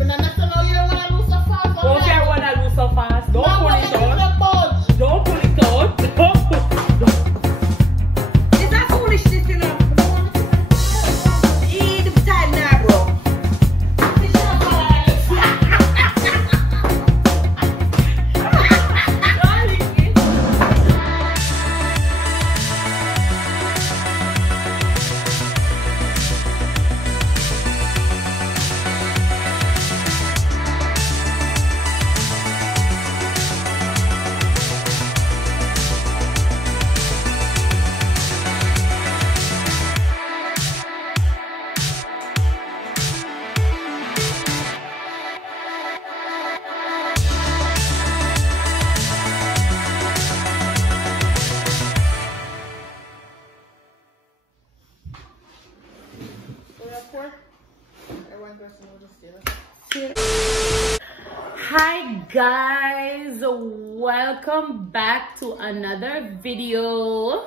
Okay, I want to lose so fast. Don't pull it out. Don't pull it out. Is that foolishness, you know? Eat the time now, bro. Hi guys, welcome back to another video.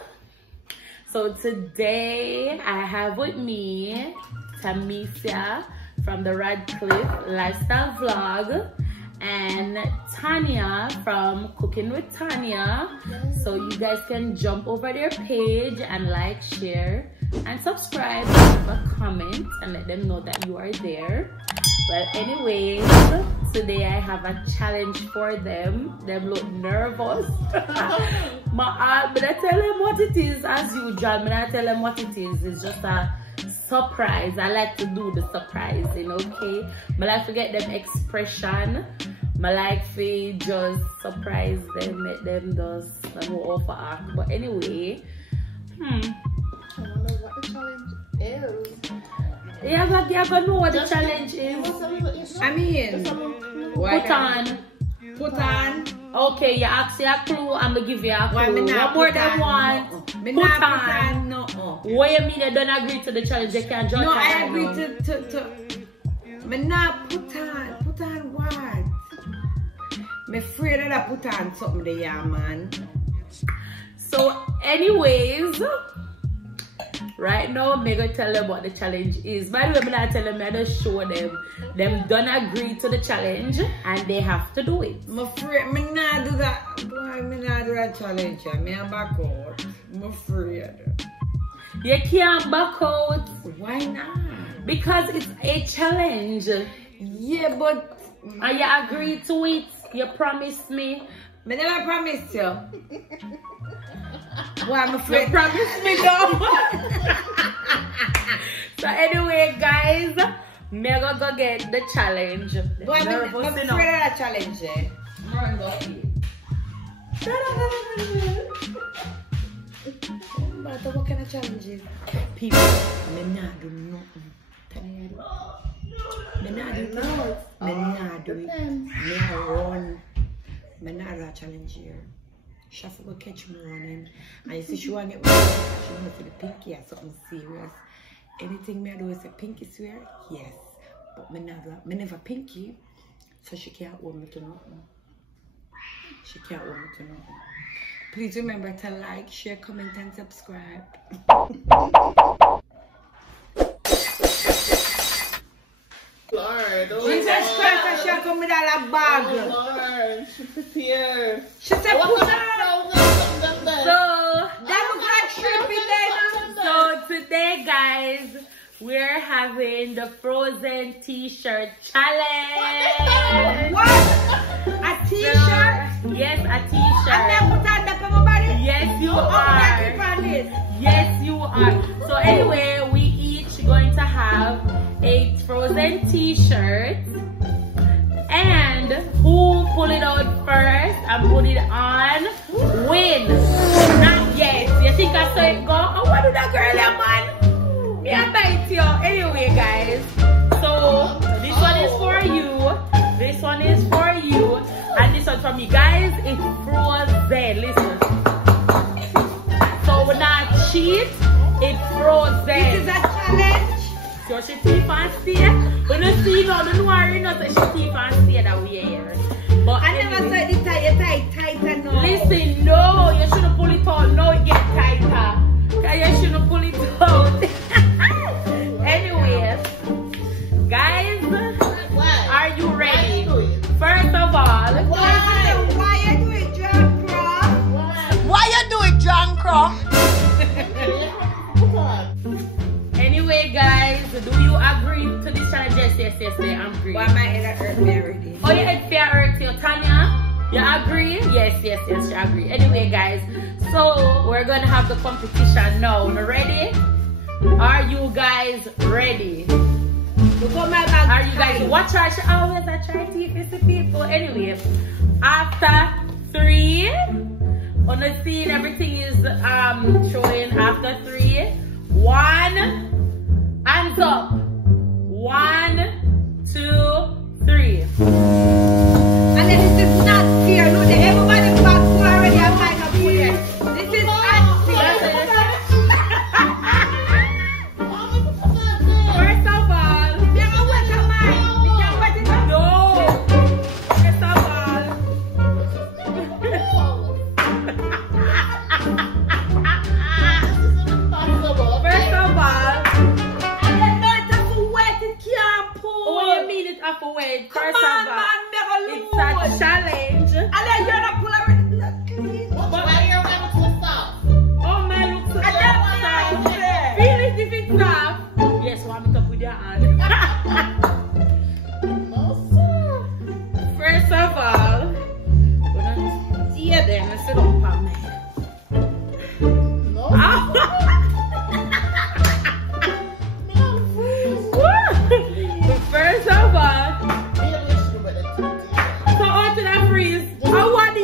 So today I have with me Tamisha from the Radcliffe Lifestyle Vlog and Tanya from Cooking with Tanya. So you guys can jump over their page and like, share and subscribe, leave a comment and let them know that you are there. Well, anyways, today I have a challenge for them. Them look nervous. But I tell them what it is as usual. But I tell them what it is. It's just a surprise. I like to do the surprising, okay? I like to get them expression. I like to just surprise them, make them just go off for act. But anyway, I wonder what the challenge is. Yeah, but you're gonna know what the challenge is. I mean, put on. Okay, you ask you a clue, I'm gonna give you a clue. What more than one? Put on. No. What you mean they don't agree to the challenge? They can't judge. No, I agree to. Me not put on what? Me afraid that I put on something there, yeah, man. So, anyways, right now, I'm gonna tell them what the challenge is. By the way, I'm not telling them, I just show them. Them don't agree to the challenge and they have to do it. I'm afraid, me not do that. Boy, me not do that challenge. Me a back out. I'm afraid. You can't back out. Why not? Because it's a challenge. Yeah, but... And you agree to it. You promised me. Me never promised you. Well, I'm afraid. You promised me though. So anyway, guys, me gonna go get the challenge. Boy, I'm afraid of that challenge, eh? But what kind of challenges? People, me not do nothing. Me not do nothing. Me not do it. Me run. Me not do a challenge here. She have to go catch me running. And you see she want to get me she want to the pinky or something serious. Anything me do is a pinky swear? Yes. But me not do me never pinky. So she can't hold me to nothing. She can't hold me to nothing. Please remember to like, share, comment and subscribe. Lord, Jesus Christ, she come with a bag. Oh Lord, she prepared. She said put on. So That looks like shrimp in there. So today, guys, we're having the frozen t-shirt challenge. What? A t-shirt? Yes, a t-shirt. And then put on that on my body? Yes, you Oh, are. Yes, you are. So anyway, we each going to have a frozen t-shirt. And who pull it out first and put it on win. Not yet. You think I saw it go? Oh, what did that girl have, man? Me a bite you. Anyway, guys. So this one is for you. This one is for you. And this one for me. Guys, it's frozen. Listen. So we're not cheat. It's frozen. This is a challenge. So she teeth and stay. When you see now, don't worry not that she teeth and stay that we here. But I never saw it tighter now. listen, no, you shouldn't pull it out. No, it gets tighter. You shouldn't pull it out. Anyways, guys, are they agree. Why my head hurt me already? Oh, your head fair hurt you, Tanya? You agree? Yes, you agree. Anyway, guys, so we're gonna have the competition now. Ready? Are you guys ready? Look at my bag. Are you guys watch her? She always I try to teach the people. Anyway, after 3, on the scene, everything is showing. After 3, 1, hands up. 1, 2, 3. And then this is not fair. Look, everybody's back to already. I'm like a bullet. This is unfair. First of all, you can wet a mine. You can wet it up. No. First of all. First of all. And then no, it has to wet. It can't pull. What do you mean it have to wait? Come First on, of all, man. Never lose. it's a challenge. And then you're not pull already. Look, please. Oh, my look so I don't want to say. Feel it if it's soft. Yes, warm it up with your hand. First of all, we're gonna tear them and sit on my man. First of all, so on to that freeze. How what is?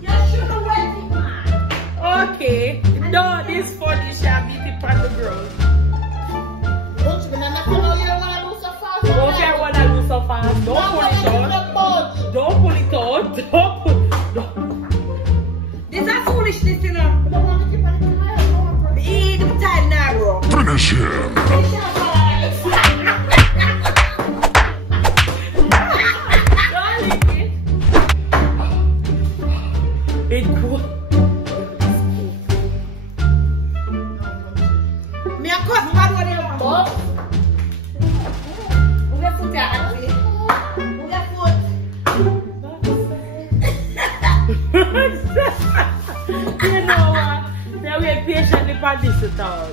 You should have wet it, man. Okay. No, this funny shall be the part of the girls. Don't care what I do so fast. Don't pull it out. Don't pull it out. Don't. This is foolishness, you know. Eat the time narrow. Finish him. It's cool. Me a cut bad one in the box. Who got foot there, actually? Who got foot? You know what? Now we're patiently for this at all.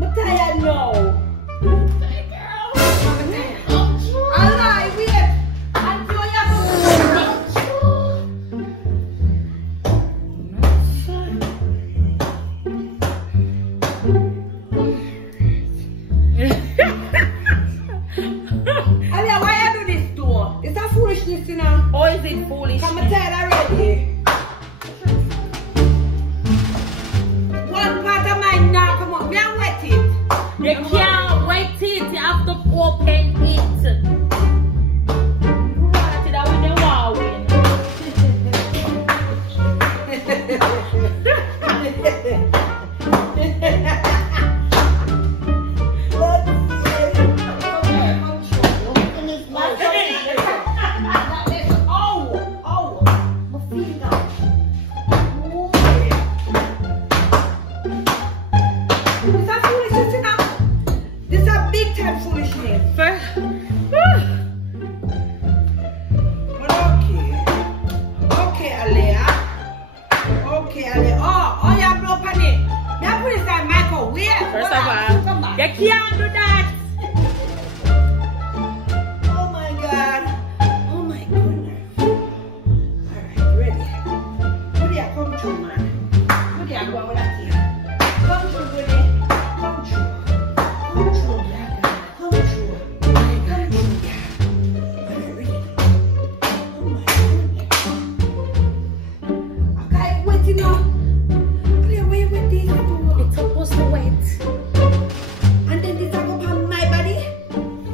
I'm tired now. Alright, wait. Until you have Alia, why you do this to? It's a foolishness, you know. Or is it foolish? I'm tired already. One part of mine now, come on, me and wet it. You can't wait it. You have to open it. What did I win the war win? First of all, you can't do that. Oh my God. Oh my goodness. Alright, ready. Goody, come through, man. Goody, I'm going with that here. Come through, Goody. Come through. Come through, yeah. Come through. Come through, yeah. Alright, ready. Oh my goodness. I can't wait, you know. Play away with this. It's supposed to wait. And then this up on my body.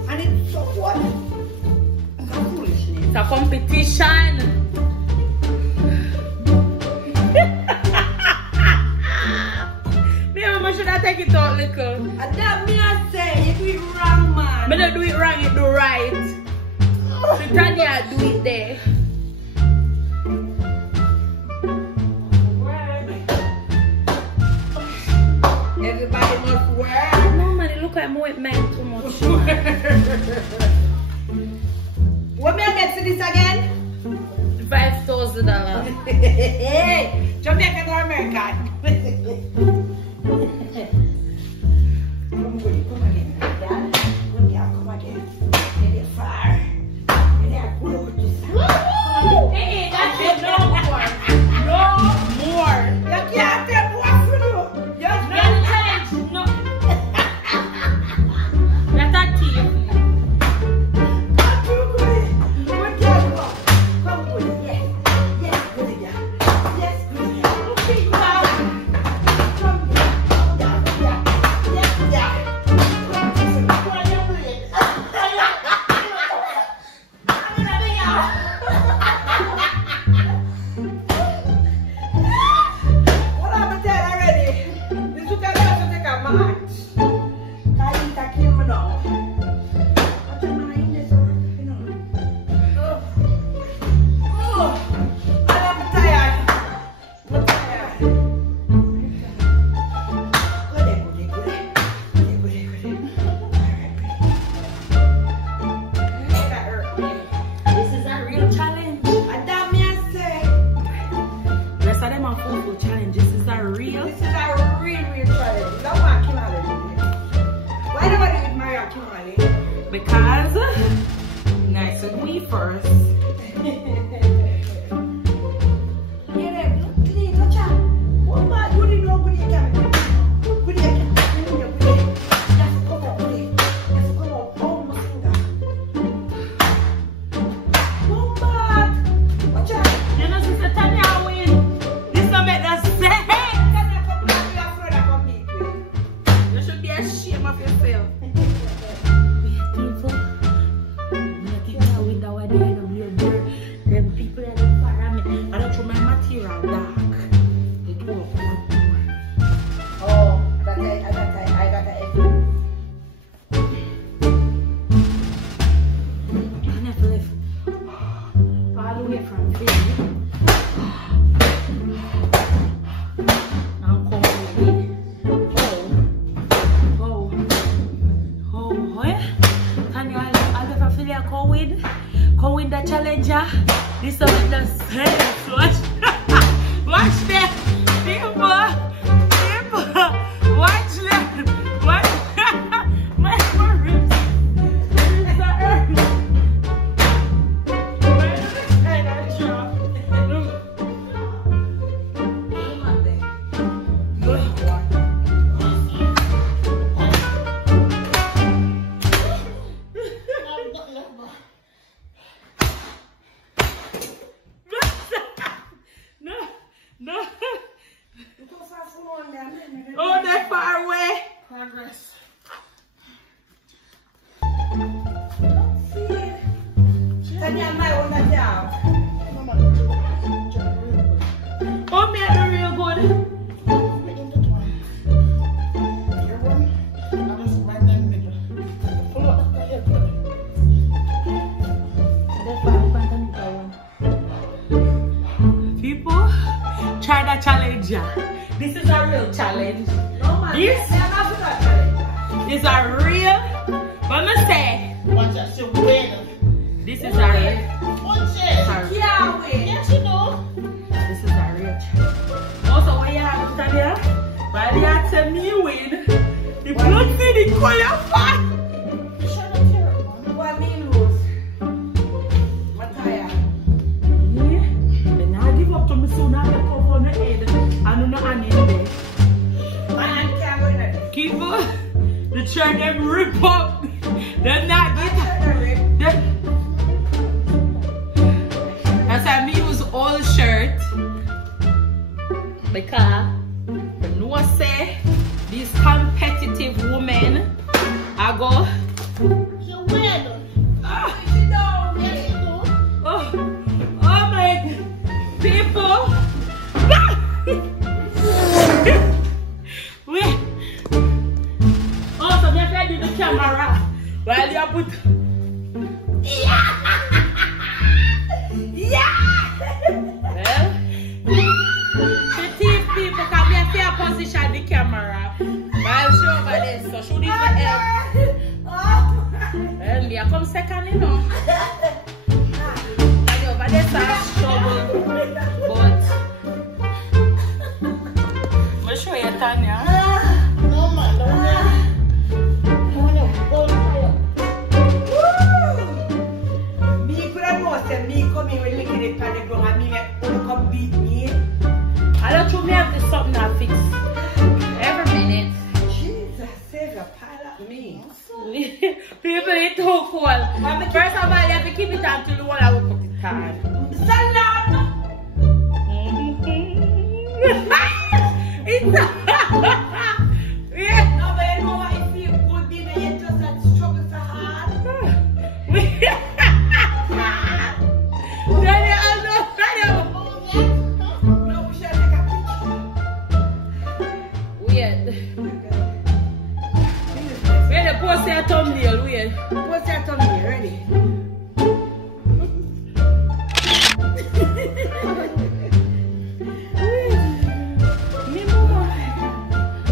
And it's so what? It's a foolishness. It's a competition. Me, mama should have take it out, little. And that me I say, you do it wrong, man. Me don't do it wrong, you do right. So Tanya do it there. Everybody must wear. No man, it look like more man too much. What may I get for this again? $5,000. Hey, Jamaican or American? Come again. Dad, come again. first. Win the challenger. This is the sense. Watch. Watch that. People. Watch that. Watch. My ribs. Ribs are early. Oh, they're far away. Progress. Oh, me are real good. People, try that challenge. This is a real challenge. This is a real, but I say, this is a real. Yes, you know. This is a real challenge. Also, when you have to tell you, while you have to me win, the blood see the color fat. What me lose? What tire? Yeah, but now give up to me soon. Now I come on the head. I don't know any in there. People, the try them rip up. They're not get. That's why me use all shirt because the no say these competitive women I go. You win. Oh, Yes, you do. oh my people. Wait. Also, me have to do the camera while you put. Yeah. Well, petite people can be a fair position the camera while she over there. So she need the help. Well, me I come second, you know. And over there, so I struggle. But I'll show you, Tanya. No, man. Me could have known that me coming when making it on the ground and me gonna come beat me. I don't think me have this something I fix every minute. Jesus, save your pile of me. People, it's too cold. First of all, you have to keep it until the one I will put it on. Salad! It's yeah. No, but you know what? It feels good being you just that struggle so hard. No, we should take a picture. Weird. We're the post your thumbnail, weird. Post your thumbnail, ready? Me mama.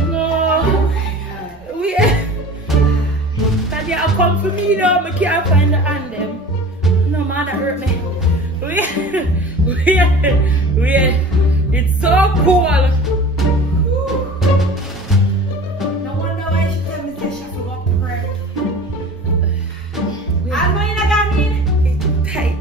No. Weird. Can you come for me now? I can't find the hand them. No man, that hurt me. Weird. It's so cool. No wonder why she tell me say she forgot prep. I know you not got me. It's tight.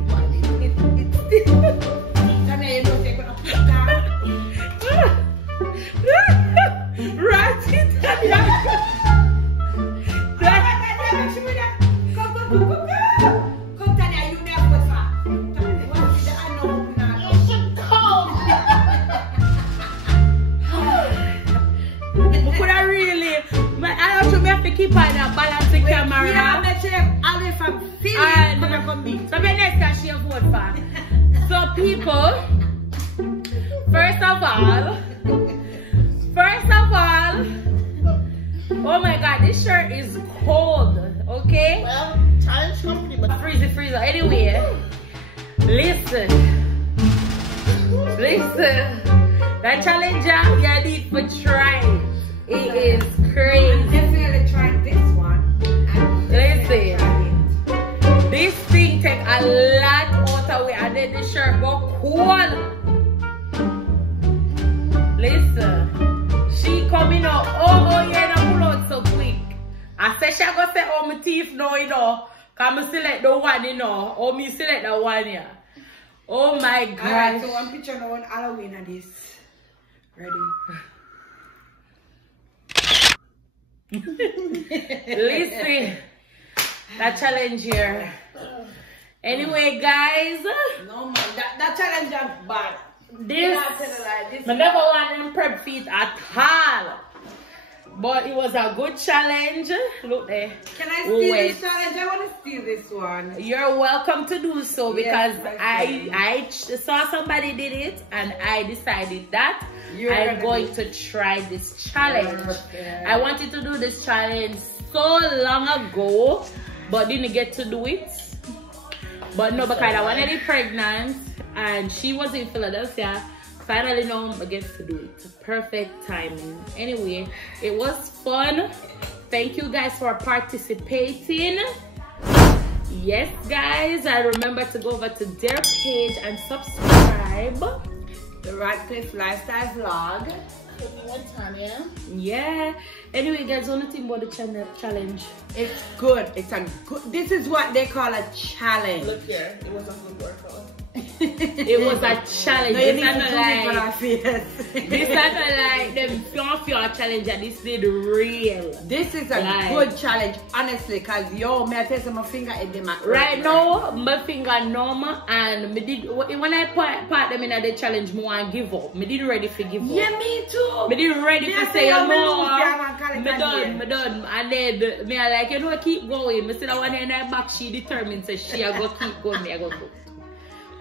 oh my god, this shirt is cold, okay? Well, challenge complete, but Freezer. Anyway, listen. That challenge you need for try. It is crazy. Definitely try this one. Listen, this thing take a lot out of it, and then the shirt go cool. Listen, she coming out. Oh yeah, no pull out so quick. I said she go say, oh my teeth no, you know. Come select the one, you know. Oh me select the one, yeah. Oh my god. Alright, so one picture now on Halloween of this. Ready? Listen, that challenge here. Anyway, guys, No man, that challenge is bad. this I never want them prep feet at all. But it was a good challenge. Look there. Can I steal this challenge? I want to steal this one. You're welcome to do so because Yes, I saw somebody did it and I decided that I'm going to try this challenge. I wanted to do this challenge so long ago, but didn't get to do it. But no, because I wanted it pregnant and she was in Philadelphia. Finally now I get to do it. Perfect timing. Anyway, it was fun. Thank you guys for participating. Yes guys, and remember to go over to their page and subscribe. The Radcliffe Lifestyle Vlog. one time, yeah? Yeah. Anyway guys, only thing about the challenge. It's good. It's a good. This is what they call a challenge. Look here, it was a good workout. It was a challenge. No, you This need to not do it for our face. this not like them fear challenge, and this did real. This is a good challenge, honestly, cause yo, me I taste my finger in them. Right now, my finger numb, and me did when I part them in the challenge, me want give up. Me did ready for give up. Yeah, me too. Me did ready to say no. Me done. done, and then me I like, you know, keep going. Me see that one in her back, she determined, so she I go keep going. Me I go go.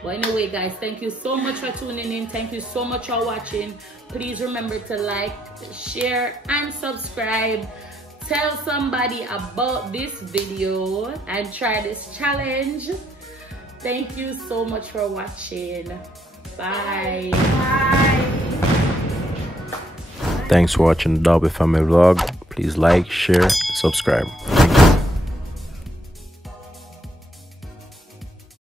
But anyway guys, thank you so much for tuning in. Thank you so much for watching. Please remember to like, share and subscribe. Tell somebody about this video and try this challenge. Thank you so much for watching. Bye. Bye. Thanks for watching the Darby Family Vlog. Please like, share, subscribe.